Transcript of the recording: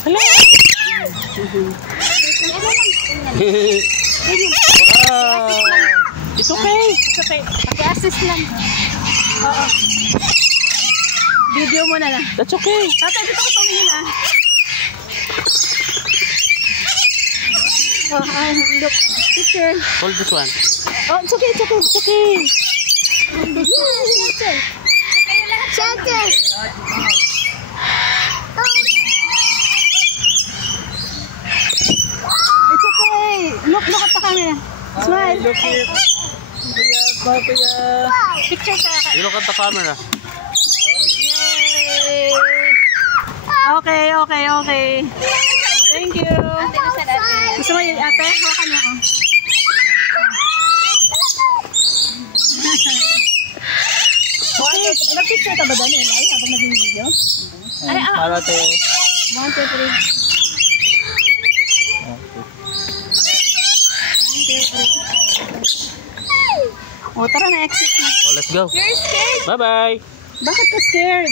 Hala! Wow! It's okay. It's okay. Paki-assist lang. Oo. Video mo na lang. That's okay. Tatay, dito ko tumingin ah. Oh, look. Picture. Hold this one. Oh, it's okay, it's okay, it's okay. Shelter. It's okay. Look at the camera. Smile. Look here. Smile, kuya. Picture ka. You look at the camera. Yay. Okay. Thank you. Gusto mo yun, ate? Hawakan niya ako. Okay. Nag-picture ka ba doon, Eli? Habang nag-video? Para tayo. 1, 2, 3. O, tara na, exit na. Oh, let's go. You're scared? Bye-bye. Bakit ka scared?